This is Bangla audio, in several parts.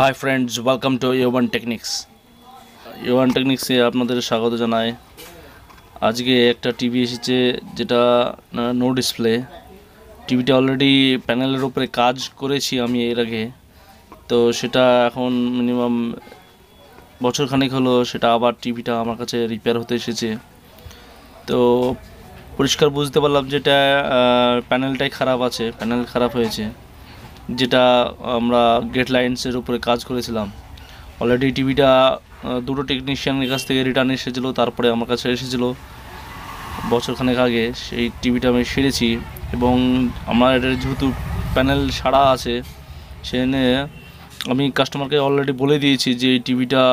High friends, welcome to Yuban Technics. Yuban টেকনিক্সে আপনাদের স্বাগত জানাই। আজকে একটা টিভি এসেছে যেটা নো ডিসপ্লে। টিভিটা অলরেডি প্যানেলের উপরে কাজ করেছি আমি এর আগে, তো সেটা এখন মিনিমাম বছরখানেক হলো সেটা আবার টিভিটা আমার কাছে রিপেয়ার হতে এসেছে। তো পরিষ্কার বুঝতে পারলাম যেটা প্যানেলটাই খারাপ আছে, প্যানেল খারাপ হয়েছে, যেটা আমরা গেট লাইন্সের উপরে কাজ করেছিলাম। অলরেডি টিভিটা দুটো টেকনিশিয়ানের কাছ থেকে রিটার্ন এসেছিলো, তারপরে আমার কাছে এসেছিলো বছরখানেক আগে। সেই টিভিটা আমি সেরেছি এবং আমার এটার যেহেতু প্যানেল সারা আছে সেখানে আমি কাস্টমারকে অলরেডি বলে দিয়েছি যে এই টিভিটা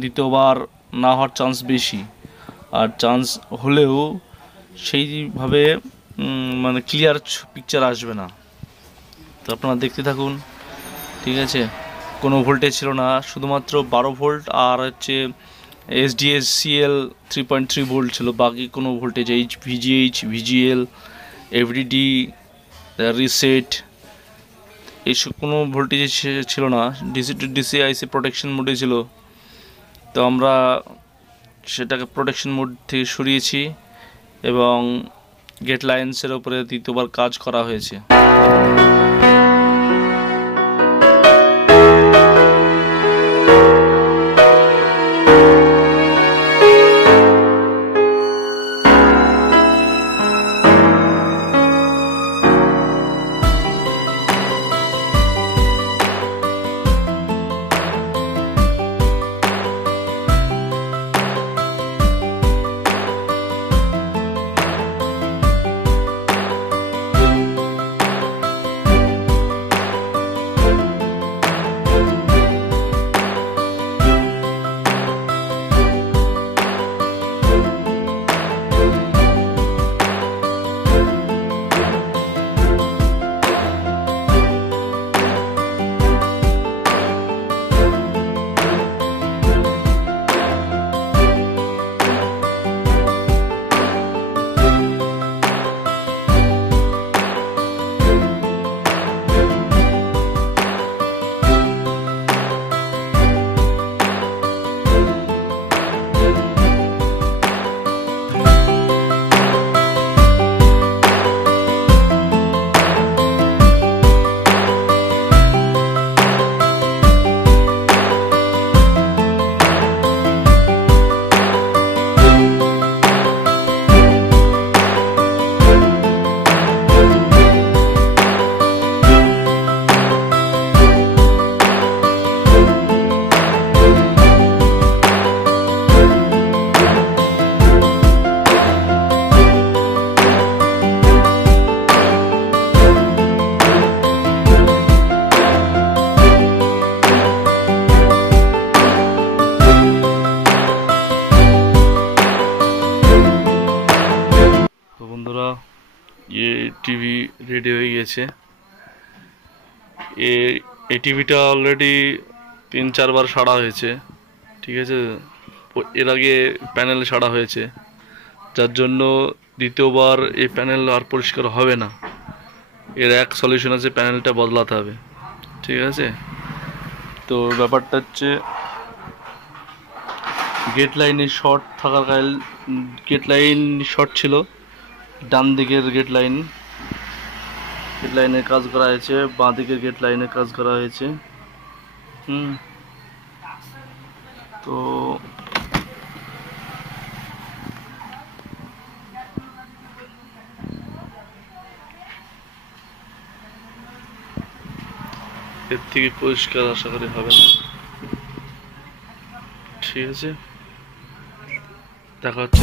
দ্বিতীয়বার না হওয়ার চান্স বেশি, আর চান্স হলেও সেইভাবে মানে ক্লিয়ার পিকচার আসবে না। তো আপনারা দেখতে থাকুন, ঠিক আছে। কোনো ভোল্টেজ ছিল না, শুধুমাত্র 12 ভোল্ট আর হচ্ছে SDSCL 3.3 ভোল্ট ছিল, বাকি কোনো voltage VGH, VGL, FDD, reset এইসব কোনো ভোল্টেজ ছিল না। ডিসি টু ডিসি আইসি প্রোটেকশন মোডে ছিল, তো আমরা সেটাকে প্রোটেকশন মোড থেকে সরিয়েছি এবং গেট লাইন্সের ওপরে দ্বিতীয়বার কাজ করা হয়েছে। বন্ধুরা, টিভি রেডি হয়ে গেছে। এই টিভিটা অলরেডি 3-4 বার সারা হয়েছে, ঠিক আছে। এর আগে প্যানেল সারা হয়েছে, যার জন্য দ্বিতীয়বার এই প্যানেল আর পরিষ্কার হবে না। এর এক সলিউশন আছে, প্যানেলটা বদলাতে হবে, ঠিক আছে। তো ব্যাপারটা হচ্ছে গেট লাইনে শর্ট থাকার কারণে, গেট লাইন শর্ট ছিল, ডান দিকের গেট লাইনে কাজ করা হয়েছে, বাঁ দিকের গেট লাইনে কাজ করা হয়েছে। তো এর থেকে পরিষ্কার আশা করি হবে না, ঠিক আছে। দেখা হচ্ছে।